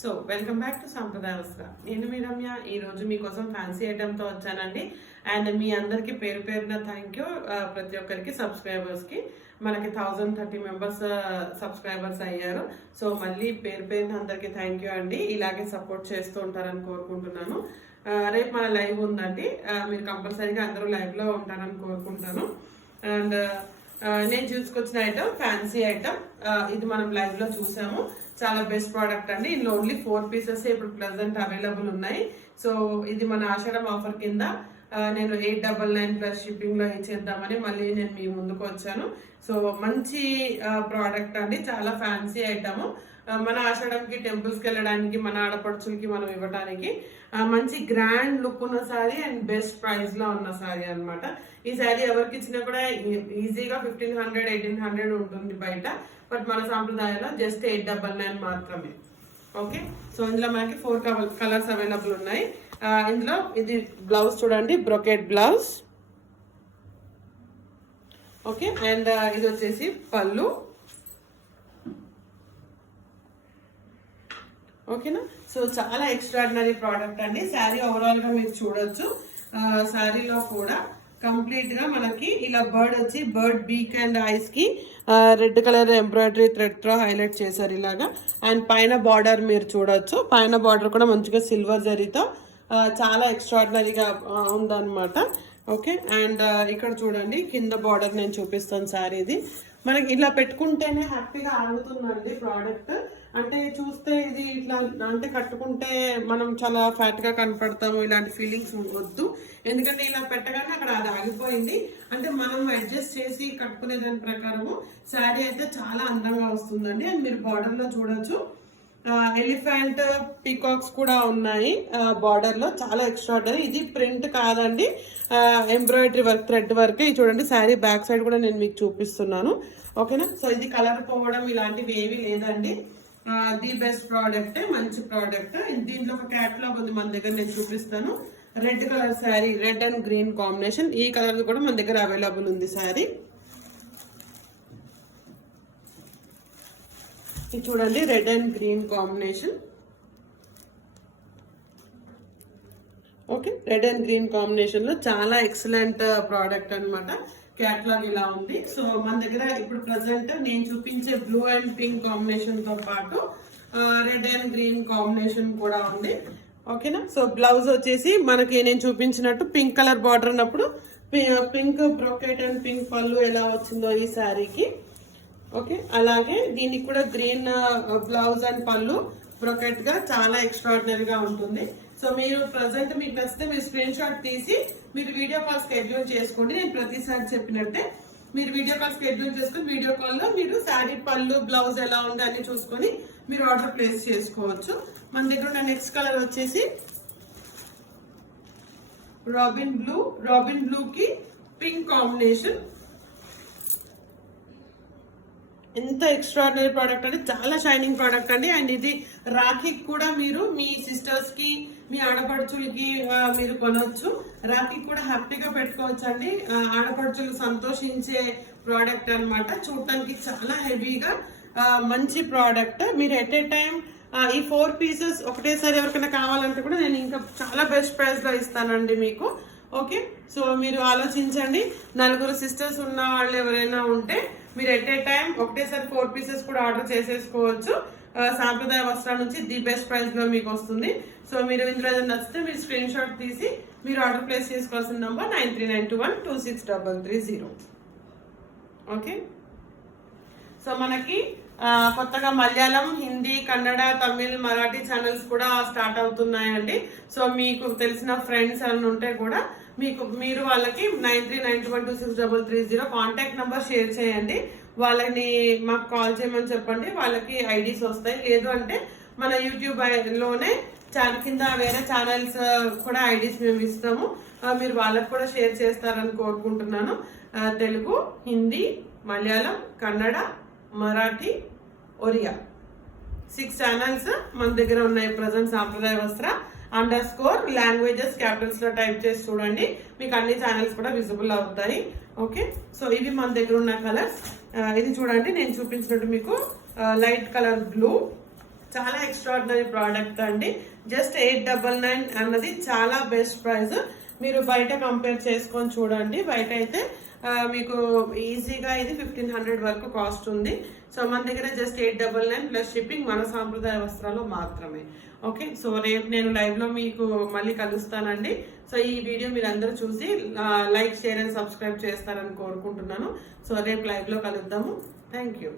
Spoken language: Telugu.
సో వెల్కమ్ బ్యాక్ టు సాంప్రదాయ వస్త్ర. నేను మీ రమ్య. ఈరోజు మీకోసం ఫ్యాన్సీ ఐటెంతో వచ్చానండి. అండ్ మీ అందరికీ పేరు పేరున థ్యాంక్ యూ. ప్రతి ఒక్కరికి సబ్స్క్రైబర్స్కి మనకి 1030 మెంబర్స్ సబ్స్క్రైబర్స్ అయ్యారు. సో మళ్ళీ పేరు పేరున అందరికీ థ్యాంక్ యూ అండి. ఇలాగే సపోర్ట్ చేస్తూ ఉంటారని కోరుకుంటున్నాను. రేపు మన లైవ్ ఉందండి. మీరు కంపల్సరీగా అందరూ లైవ్లో ఉంటారని కోరుకుంటాను. అండ్ నేను చూసుకొచ్చిన ఐటమ్ ఫ్యాన్సీ ఐటమ్. ఇది మనం లైవ్లో చూసాము. చాలా బెస్ట్ ప్రోడక్ట్ అండి. ఇందులో ఓన్లీ 4 పీసెస్ ఇప్పుడు ప్రెసెంట్ అవైలబుల్ ఉన్నాయి. సో ఇది మన ఆషాఢం ఆఫర్ కింద నేను 899 ప్లస్ షిప్పింగ్ లో ఇచ్చేద్దామని మళ్ళీ నేను మీ ముందుకు వచ్చాను. సో మంచి ప్రోడక్ట్ అండి, చాలా ఫ్యాన్సీ ఐటమ్. మన ఆషాఢంకి టెంపుల్స్కి వెళ్ళడానికి, మన ఆడపడుచులకి మనం ఇవ్వడానికి మంచి గ్రాండ్ లుక్ ఉన్న సారీ అండ్ బెస్ట్ ప్రైస్ లో ఉన్న సారీ అనమాట. ఈ సారీ ఎవరికి ఇచ్చినా కూడా ఈజీగా 1500 1800 ఉంటుంది బయట. బట్ మన సాంప్రదాయంలో జస్ట్ 899 మాత్రమే. ఓకే, సో ఇందులో మనకి 4 కలర్స్ అవైలబుల్ ఉన్నాయి. ఇందులో ఇది బ్లౌజ్ చూడండి, బ్రొకెట్ బ్లౌజ్. ఓకే, అండ్ ఇది వచ్చేసి పళ్ళు. ఓకేనా, సో చాలా ఎక్స్ట్రాడినరీ ప్రోడక్ట్ అండి. శారీ ఓవరాల్ గా మీరు చూడొచ్చు. శారీలో కూడా కంప్లీట్ గా మనకి ఇలా బర్డ్ వచ్చి బర్డ్ బీక్ అండ్ ఐస్ కి రెడ్ కలర్ ఎంబ్రాయిడరీ థ్రెడ్ తో హైలైట్ చేశారు ఇలాగా. అండ్ పైన బార్డర్ మీరు చూడొచ్చు. పైన బార్డర్ కూడా మంచిగా సిల్వర్ జరీతో చాలా ఎక్స్ట్రాడినరీగా ఉందన్నమాట. ఓకే, అండ్ ఇక్కడ చూడండి కింద బార్డర్ నేను చూపిస్తాను. శారీది మనకి ఇలా పెట్టుకుంటేనే హ్యాపీగా ఆగుతుందండి ప్రోడక్ట్. అంటే చూస్తే ఇది ఇట్లా అంటే కట్టుకుంటే మనం చాలా ఫ్యాట్ గా కనపడతాము, ఇలాంటి ఫీలింగ్స్ వద్దు. ఎందుకంటే ఇలా పెట్టగానే అక్కడ అది ఆగిపోయింది. అంటే మనం అడ్జస్ట్ చేసి కట్టుకునే దాని ప్రకారము శారీ అయితే చాలా అందంగా వస్తుందండి. అండ్ మీరు బార్డర్ లో చూడొచ్చు ఎలిఫెంట్ పీకాక్స్ కూడా ఉన్నాయి బార్డర్ లో. చాలా ఎక్స్ట్రాడనరీ. ఇది ప్రింట్ కాదండి, ఎంబ్రాయిడరీ వర్క్, థ్రెడ్ వర్క్. ఇది చూడండి శారీ బ్యాక్ సైడ్ కూడా నేను మీకు చూపిస్తున్నాను. ఓకేనా, సో ఇది కలర్ పోవడం ఇలాంటివి ఏవి లేదండి. ది బెస్ట్ ప్రోడక్ట్, మంచి ప్రోడక్ట్. దీంట్లో ఒక క్యాటలాగ్ ఉంది మన దగ్గర, నేను చూపిస్తాను. Red colour sari, red and green combination. ఈ కలర్ కూడా మన దగ్గర అవైలబుల్ ఉంది శారీ. ఇది చూడండి red and green combination. Okay, red and green combination లో చాలా ఎక్సలెంట్ ప్రోడక్ట్ అనమాట. క్యాటలాగ్ ఇలా ఉంది. సో మన దగ్గర ఇప్పుడు ప్రెసెంట్ నేను చూపించే బ్లూ అండ్ పింక్ కాంబినేషన్ తో పాటు రెడ్ అండ్ గ్రీన్ కాంబినేషన్ కూడా ఉంది. ఓకేనా, సో బ్లౌజ్ వచ్చేసి మనకి నేను చూపించినట్టు పింక్ కలర్ బార్డర్ ఉన్నప్పుడు పింక్ బ్రోకెట్ అండ్ పింక్ పళ్ళు ఎలా వచ్చిందో ఈ శారీకి. ఓకే, అలాగే దీనికి కూడా గ్రీన్ బ్లౌజ్ అండ్ పళ్ళు బ్రోకెట్ గా చాలా ఎక్స్ట్రాడినరీగా ఉంటుంది. సో మీరు ప్రజెంట్ మీకు నచ్చితే మీరు స్క్రీన్ షాట్ తీసి మీరు వీడియో కాల్ షెడ్యూల్ చేసుకోండి. నేను ప్రతిసారి చెప్పినట్టే మీరు వీడియో కాల్ షెడ్యూల్ చేసుకుని వీడియో కాల్ లో మీరు శారీ పళ్ళు బ్లౌజ్ ఎలా ఉంది అని చూసుకొని మీరు ఆర్డర్ ప్లేస్ చేసుకోవచ్చు. మన దగ్గర ఉన్న నెక్స్ట్ కలర్ వచ్చేసి రాబిన్ బ్లూ. రాబిన్ బ్లూ కి పింక్ కాంబినేషన్. ఎంత ఎక్స్ట్రాడినరీ ప్రోడక్ట్ అంటే చాలా షైనింగ్ ప్రోడక్ట్ అండి. అండ్ ఇది రాఖీకి కూడా మీరు మీ సిస్టర్స్ కి, మీ ఆడపడుచులకి మీరు కొనవచ్చు. రాఖీకి కూడా హ్యాపీగా పెట్టుకోవచ్చు అండి. ఆడపడుచులు సంతోషించే ప్రోడక్ట్ అనమాట. చూడటానికి చాలా హెవీగా మంచి ప్రోడక్ట్. మీరు ఎట్ ఏ టైం ఈ 4 పీసెస్ ఒకటేసారి ఎవరికైనా కావాలంటే కూడా నేను ఇంకా చాలా బెస్ట్ ప్రైస్ లో ఇస్తానండి మీకు. ఓకే, సో మీరు ఆలోచించండి. 4 సిస్టర్స్ ఉన్న వాళ్ళు ఎవరైనా ఉంటే మీరు ఎట్ ఏ టైం ఒకటేసారి 4 పీసెస్ కూడా ఆర్డర్ చేసేసుకోవచ్చు. సాంప్రదాయ వస్త్రాల నుంచి ది బెస్ట్ ప్రైస్ లో మీకు వస్తుంది. సో మీరు ఇందులో ఏదైనా నచ్చితే మీరు స్క్రీన్ షాట్ తీసి మీరు ఆర్డర్ ప్లేస్ చేసుకోవాల్సిన నంబర్ 9392126330. ఓకే, సో మనకి కొత్తగా మలయాళం, హిందీ, కన్నడ, తమిళ్, మరాఠీ ఛానల్స్ కూడా స్టార్ట్ అవుతున్నాయండి. సో మీకు తెలిసిన ఫ్రెండ్స్ అని ఉంటే కూడా మీరు వాళ్ళకి 9392126330 కాంటాక్ట్ నెంబర్ షేర్ చేయండి. వాళ్ళని మాకు కాల్ చేయమని చెప్పండి, వాళ్ళకి ఐడీస్ వస్తాయి. లేదు అంటే మన యూట్యూబ్ లోనే కింద వేరే ఛానల్స్ కూడా ఐడీస్ మేము ఇస్తాము. మీరు వాళ్ళకి కూడా షేర్ చేస్తారని కోరుకుంటున్నాను. తెలుగు, హిందీ, మలయాళం, కన్నడ, మరాఠీ, ఒరియా 6 ఛానల్స్ మన దగ్గర ఉన్నాయి. ప్రజెంట్ సాంప్రదాయ వస్త్ర _లాంగ్వేజెస్ క్యాపిటల్స్ లో టైప్ చేసి చూడండి, మీకు అన్ని ఛానల్స్ కూడా విజిబుల్ అవుతాయి. ఓకే, సో ఇవి మన దగ్గర ఉన్న కలర్స్. ఇది చూడండి నేను చూపించినట్టు మీకు లైట్ కలర్ బ్లూ, చాలా ఎక్స్ట్రాడినరీ ప్రోడక్ట్ అండి. జస్ట్ 899 అన్నది చాలా బెస్ట్ ప్రైస్. మీరు బయట కంపేర్ చేసుకొని చూడండి. బయట అయితే మీకు ఈజీగా ఇది 1500 వరకు కాస్ట్ ఉంది. సో మన దగ్గర జస్ట్ 899 ప్లస్ షిప్పింగ్, మన సాంప్రదాయ వస్త్రాలు మాత్రమే. ఓకే, సో రేపు నేను లైవ్ లో మీకు మళ్ళీ కలుస్తానండి. సో ఈ వీడియో మీరు అందరూ చూసి లైక్, షేర్ అండ్ సబ్స్క్రైబ్ చేస్తారని కోరుకుంటున్నాను. సో రేపు లైవ్ లో కలుద్దాము. Thank you.